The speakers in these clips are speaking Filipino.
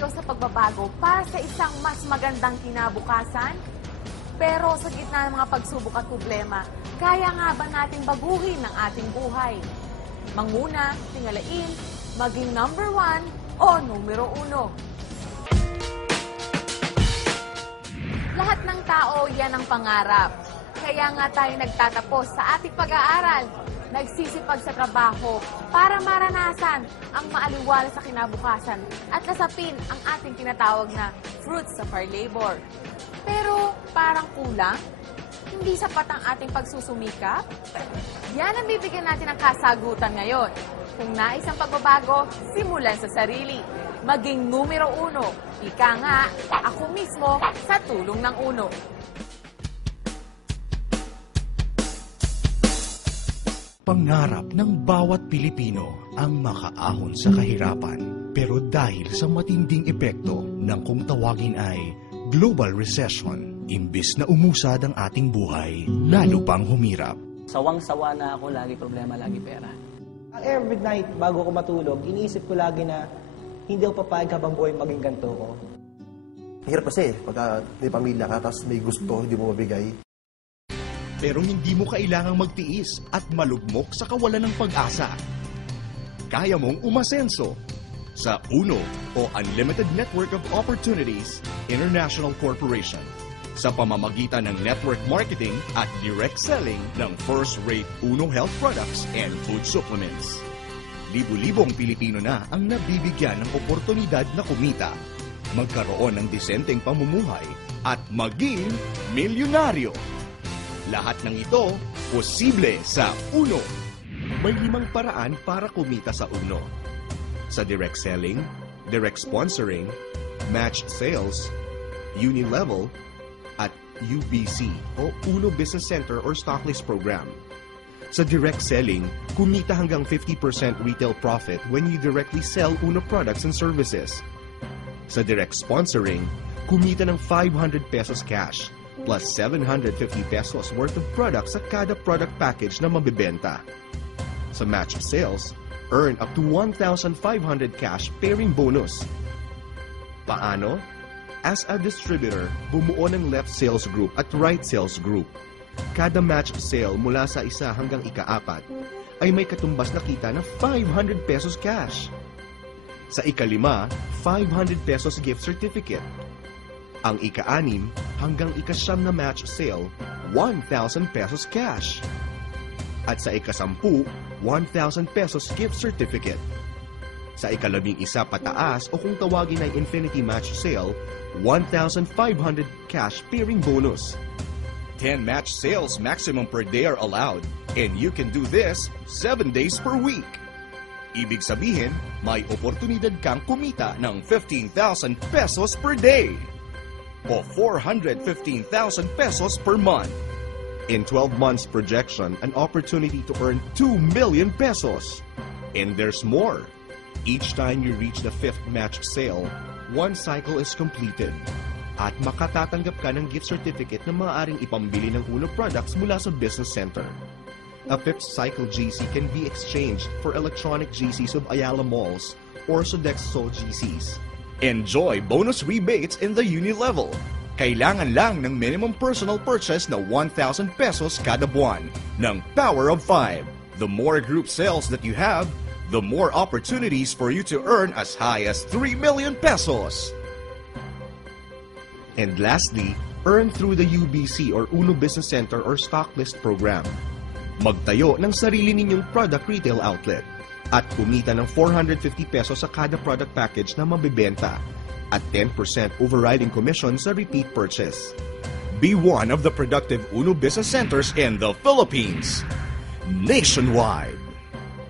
tayo sa pagbabago para sa isang mas magandang kinabukasan? Pero sa gitna ng mga pagsubok at problema, kaya nga ba nating baguhin ang ating buhay? Manguna, tingalain, maging number 1 o numero 1. Lahat ng tao, yan ang pangarap. Kaya nga tayo nagtatapos sa ating pag-aaral. Nagsisipag sa trabaho para maranasan ang maaliwala sa kinabukasan at nasapin ang ating tinatawag na fruits of our labor. Pero parang kulang? Hindi sapat ang ating pagsusumikap? Yan ang bibigyan natin ng kasagutan ngayon. Kung nais ang pagbabago, simulan sa sarili. Maging numero 1. Ika nga, ako mismo sa tulong ng uno. Pangarap ng bawat Pilipino ang makaahon sa kahirapan. Pero dahil sa matinding epekto ng kung tawagin ay global recession, imbis na umusad ang ating buhay, lalo pang humirap. Sawang-sawa na ako, lagi problema, lagi pera. Every night, bago ko matulog, iniisip ko lagi na hindi ako papayag habang buhay maging ganito ko. Hirap kasi pagka may pamilya ka, tapos may gusto, hindi mo mabigay. Pero hindi mo kailangang magtiis at malugmok sa kawalan ng pag-asa. Kaya mong umasenso sa UNO o Unlimited Network of Opportunities International Corporation sa pamamagitan ng network marketing at direct selling ng first-rate UNO health products and food supplements. Libu-libong Pilipino na ang nabibigyan ng oportunidad na kumita, magkaroon ng disenteng pamumuhay at maging milyonaryo. Lahat ng ito, posible sa UNO. May 5 paraan para kumita sa UNO. Sa direct selling, direct sponsoring, matched sales, uni-level, at UBC o UNO Business Center or Stocklist Program. Sa direct selling, kumita hanggang 50% retail profit when you directly sell UNO products and services. Sa direct sponsoring, kumita ng 500 pesos cash plus 750 pesos worth of products sa kada product package na mabibenta. Sa matched sales, earn up to 1,500 cash pairing bonus. Paano? As a distributor, bumuo ng left sales group at right sales group. Kada matched sale mula sa 1 hanggang ika-4 ay may katumbas na kita na 500 pesos cash. Sa ika-5, 500 pesos gift certificate. Ang ika-6 hanggang ika-9 na match sale, 1,000 pesos cash. At sa ika-10, 1,000 pesos gift certificate. Sa ika-11 pataas o kung tawagin ay infinity match sale, 1,500 cash pairing bonus. 10 match sales maximum per day are allowed, and you can do this 7 days per week. Ibig sabihin, may oportunidad kang kumita ng 15,000 pesos per day o 415,000 pesos per month. In 12 months projection, an opportunity to earn 2 million pesos. And there's more. Each time you reach the 5th match sale, 1 cycle is completed. At makatatanggap ka ng gift certificate na maaaring ipambili ng UNO products mula sa business center. A 5th cycle GC can be exchanged for electronic GCs of Ayala Malls or Sodexo GCs. Enjoy bonus rebates in the uni level. Kailangan lang ng minimum personal purchase na 1,000 pesos kada buwan ng Power of 5. The more group sales that you have, the more opportunities for you to earn as high as 3 million pesos. And lastly, earn through the UBC or UNO Business Center or Stocklist Program. Magtayo ng sarili ninyong product retail outlet at kumita ng 450 pesos sa kada product package na mabibenta at 10% overriding commission sa repeat purchase. Be one of the productive UNO Business Centers in the Philippines, nationwide,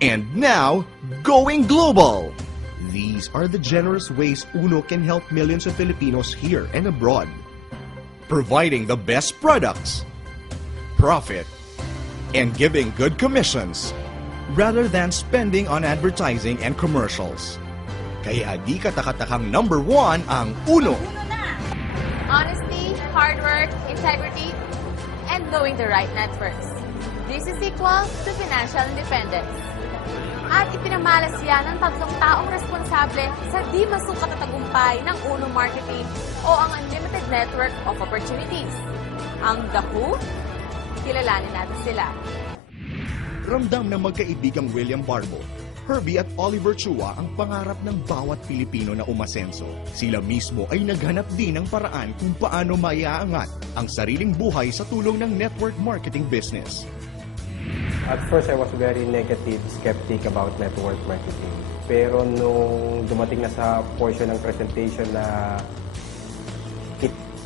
and now going global. These are the generous ways UNO can help millions of Filipinos here and abroad. Providing the best products, profit, and giving good commissions rather than spending on advertising and commercials. Kaya di katakatakang number 1 ang UNO. Honesty, hard work, integrity, and knowing the right networks. This is equal to financial independence. At ipinamalas yan ng tatlong taong responsable sa di masukat na tagumpay ng Uno Marketing o ang Unlimited Network of Opportunities. Ang The Who? Kilalanin natin sila. Ramdam ng magkaibigang William Barbo, Herbie at Oliver Chua ang pangarap ng bawat Pilipino na umasenso. Sila mismo ay naghanap din ng paraan kung paano maiaangat ang sariling buhay sa tulong ng network marketing business. At first, I was very negative, skeptic about network marketing. Pero nung dumating na sa portion ng presentation na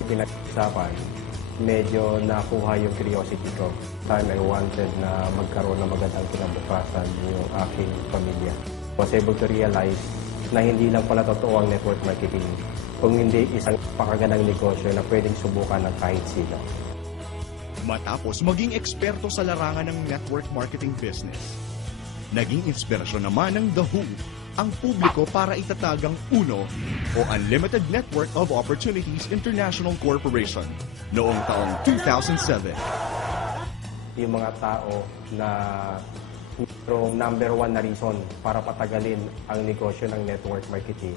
pinag-usapan, medyo nakuha yung curiosity ko. Time I wanted na magkaroon ng magandang kinabukasan yung aking pamilya. I was able to realize na hindi lang pala totoo ang network marketing, kung hindi isang pakagandang negosyo na pwedeng subukan ng kahit sino. Matapos maging eksperto sa larangan ng network marketing business, naging inspirasyon naman ng The Who ang publiko para itatag ang UNO o Unlimited Network of Opportunities International Corporation noong taong 2007. Yung mga tao na number one na reason para patagalin ang negosyo ng network marketing,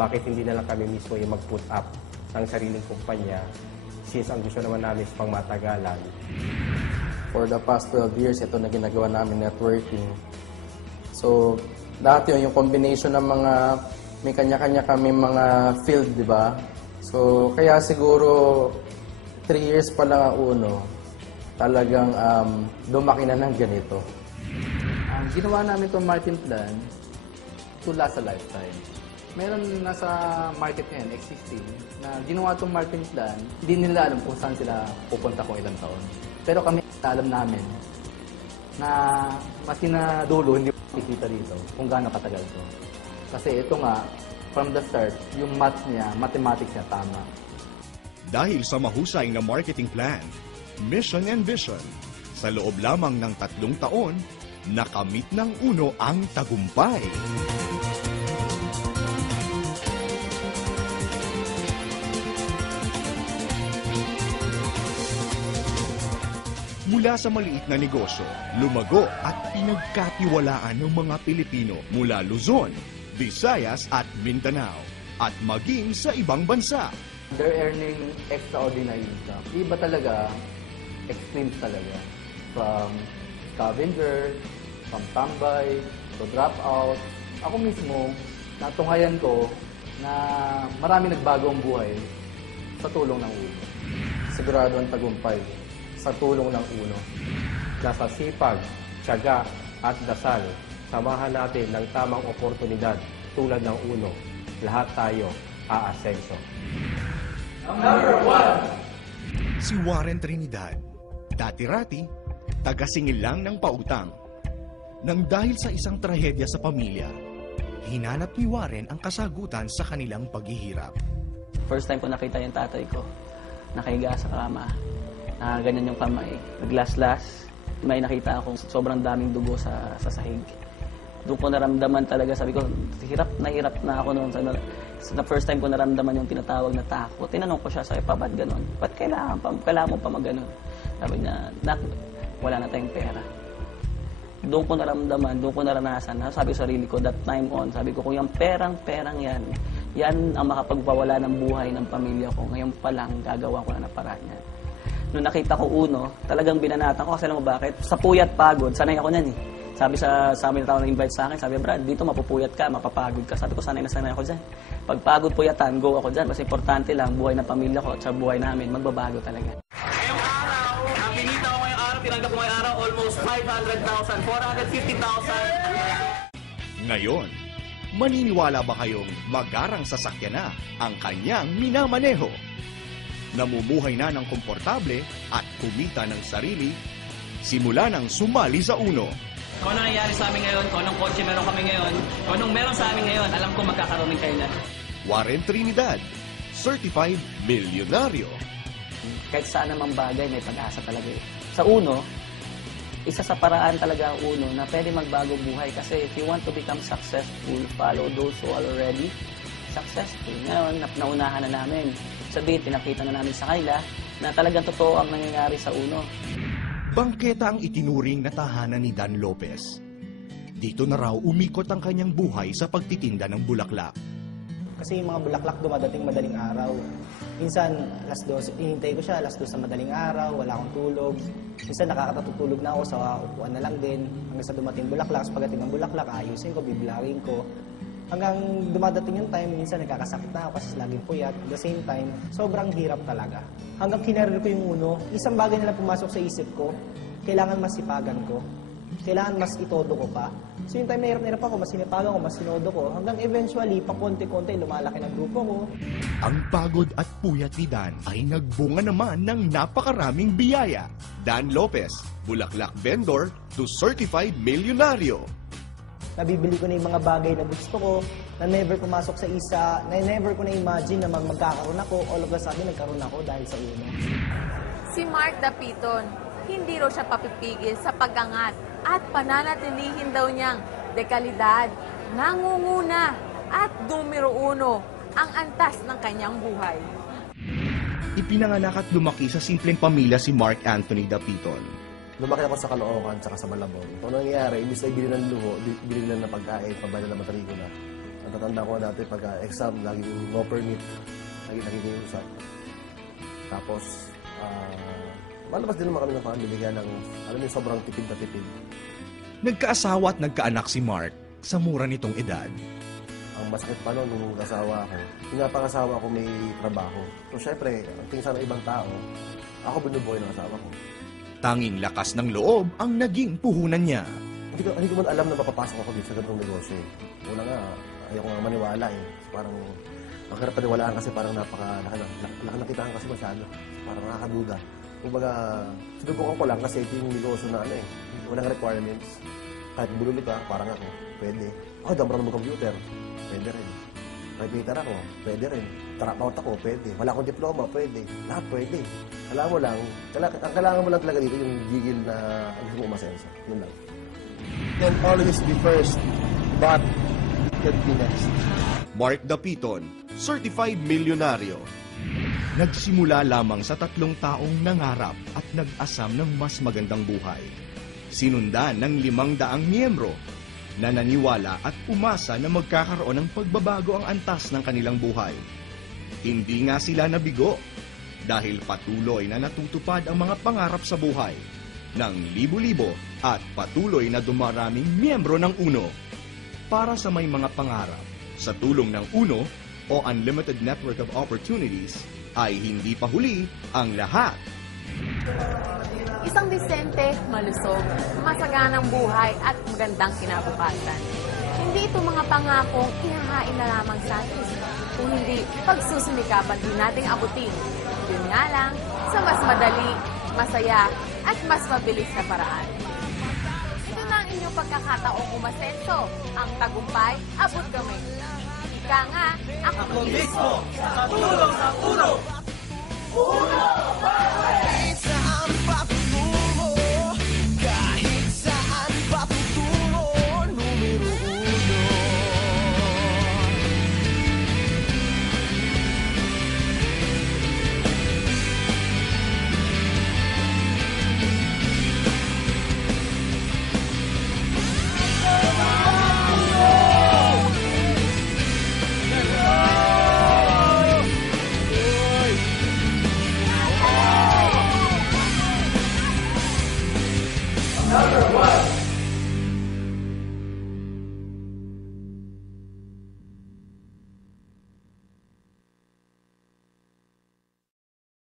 bakit hindi na lang kami mismo yung mag-put up ng sariling kumpanya since ang gusto naman namin is pang matagalan. For the past 12 years, ito na ginagawa namin networking. So, dati yung combination ng mga, may kanya-kanya kami mga field, di ba? So, kaya siguro 3 years pa lang ang Uno, talagang lumaki na ng ganito. Ang ginawa namin itong marketing plan to last a lifetime. Meron nasa market ngayon, existing, na ginawa itong marketing plan, hindi nila alam kung saan sila pupunta kung ilang taon. Pero kami, alam namin na maski na dulo, hindi makikita dito kung gaano katagal ito. Kasi ito nga, from the start, yung math niya, mathematics niya tama. Dahil sa mahusay na marketing plan, mission and vision, sa loob lamang ng 3 taon, nakamit ng UNO ang tagumpay. Mula sa maliit na negosyo, lumago at pinagkatiwalaan ng mga Pilipino mula Luzon, Visayas at Mindanao at maging sa ibang bansa. They're earning extraordinary income. Iba talaga, extreme talaga. From scavenger, from tambay, to drop out. Ako mismo, natunghayan ko na marami nagbago ang buhay sa tulong ng UNO. Sigurado ang tagumpay sa tulong ng UNO. Nasa sipag, tiyaga at dasal, samahan natin ng tamang oportunidad tulad ng UNO. Lahat tayo aasenso. Si Warren Trinidad, dati-rati, taga-singil lang ng pautang. Nang dahil sa isang trahedya sa pamilya, hinanap ni Warren ang kasagutan sa kanilang paghihirap. First time ko nakita yung tatay ko, nakahiga sa kama, na ganyan yung kamay, naglaslas. May nakita akong sobrang daming dugo sa sahig. Doon ko naramdaman talaga, sabi ko, hirap na ako noon. Sa first time ko naramdaman yung tinatawag na takot. Tinanong ko siya, sabi pa, ba't ganun? Ba't kailangan mo pa mag-ganun? Sabi niya, wala na tayong pera. Doon ko naramdaman, doon ko naranasan. Sabi ko sa sarili ko, that time on, sabi ko, kung yung perang yan, yan ang makapagpawala ng buhay ng pamilya ko. Ngayon pa lang, gagawa ko na ng paraan yan. Nung nakita ko UNO, talagang binanatan ko kasi alam mo bakit? Sa puyat pagod, sanay ako niyan eh. Sabi sa amin na tao na-invite sa akin, sabi, Brad, dito mapupuyat ka, mapapagod ka. Sabi ko, sanay ako dyan. Pag pagod puyatan, go ako dyan. Mas importante lang, buhay ng pamilya ko at sa buhay namin, magbabago talaga. Ngayong araw, ang pinita ko ngayong araw, tinanggap ko ngayong araw, almost 500,000, 450,000. Ngayon, maniniwala ba kayong magarang sasakyan na ang kanyang minamaneho? Namumuhay na ng komportable at kumita ng sarili, simula nang sumali sa UNO. Kung anong nangyayari sa amin ngayon, kung anong kotse meron kami ngayon, kung anong meron sa amin ngayon, alam ko magkakaroon din kayo na. Warren Trinidad, Certified Milyonaryo. Kahit saan namang bagay, may pag-asa talaga eh. Sa UNO, isa sa paraan talaga ang UNO na pwede magbago buhay kasi if you want to become successful, follow those who are already successful. Ngayon, naunahan na namin. Sabihin, pinakita na namin sa kanila na talagang totoo ang nangyayari sa UNO. Bangketa ang itinuring na tahanan ni Dan Lopez. Dito na raw umikot ang kanyang buhay sa pagtitinda ng bulaklak. Kasi yung mga bulaklak dumadating madaling araw. Minsan, alas 12, hinintay ko siya, alas 2 sa madaling araw, wala akong tulog. Minsan nakakatutulog na ako sa upuan na lang din. Hanggang sa dumating bulaklak, sa pagdating ng bulaklak, ayusin ko, biblawin ko. Hanggang dumadating yung time, minsan nagkakasakit na ako kasi laging puyat. At the same time, sobrang hirap talaga. Hanggang kinarir ko yung uno, isang bagay na lang pumasok sa isip ko, kailangan masipagan ko. Kailangan mas itodo ko pa. So yung time na hirap ako, mas sinipagan ko, mas sinodo ko. Hanggang eventually, pa konti-konti, lumalaki ng grupo ko. Ang pagod at puyat ni Dan ay nagbunga naman ng napakaraming biyaya. Dan Lopez, bulaklak vendor to certified milyonaryo. Nabibili ko na yung mga bagay na gusto ko, na never pumasok sa isa, na never ko na-imagine na magkakaroon ako. All of a sudden, nagkaroon ako dahil sa uno. Si Mark Dapiton, hindi raw siya papipigil sa pag-angat at pananatilihin daw niyang dekalidad, nangunguna at numero uno ang antas ng kanyang buhay. Ipinanganak at lumaki sa simpleng pamilya si Mark Anthony Dapiton. Lumaki ako sa Caloocan at sa Malabon. Kung nangyayari, imbis na ibili ng luho, ibili na ng pagkain, pabala na matrikula. Ang tatanda ko dati pagka-exam, laging no permit, lagi nakikiusap. Tapos, malabas din naman kami ng family, kaya lang, alam mo, sobrang tipid na tipid. Nagkaasawa at nagkaanak si Mark sa mura nitong edad. Ang masakit pa noon, nung asawa ako, yung napangasawa ko may trabaho. So, syempre, ang tingin sa ibang tao, ako binubuhay ng asawa ko. Tanging lakas ng loob ang naging puhunan niya. Hindi ko man alam na mapapasok ako dito sa ganitong negosyo. Una nga, ayaw ko nga maniwala eh. Parang, ang hirap paniwalaan kasi parang nakitaan kasi masyado. Parang nakakaduda. Kumbaga, sinubukan ko lang kasi ito yung negosyo na ano eh. Walang requirements. Kahit bululi ka, parang ako, pwede. Ako, dami lang mag-computer. Pwede rin. Repeater ako, pwede rin. Dropout ako, pwede. Wala akong diploma, pwede. Lahat pwede. Alam mo lang, ang kailangan mo lang talaga dito yung gigil na gusto mo umasenso. Yun lang. Can always be first, but can be next. Mark Dapiton, certified milyonaryo. Nagsimula lamang sa 3 taong nangarap at nag-asam ng mas magandang buhay. Sinundan ng 500 miyembro na naniwala at umasa na magkakaroon ng pagbabago ang antas ng kanilang buhay. Hindi nga sila nabigo dahil patuloy na natutupad ang mga pangarap sa buhay ng libo-libo at patuloy na dumaraming miyembro ng UNO. Para sa may mga pangarap, sa tulong ng UNO o Unlimited Network of Opportunities, ay hindi pa huli ang lahat. Isang disente, malusog, masaganang buhay at magandang kinabukasan. Hindi ito mga pangakong ihahain na lamang sa atin, kung hindi pagsusumikapan din nating abutin. Yun nga lang, sa mas madali, masaya, at mas mabilis na paraan. Ito na ang inyong pagkakataong umasenso. Ang tagumpay, abot kami. Ika nga, ako mismo, sa tulong ng UNO! UNO!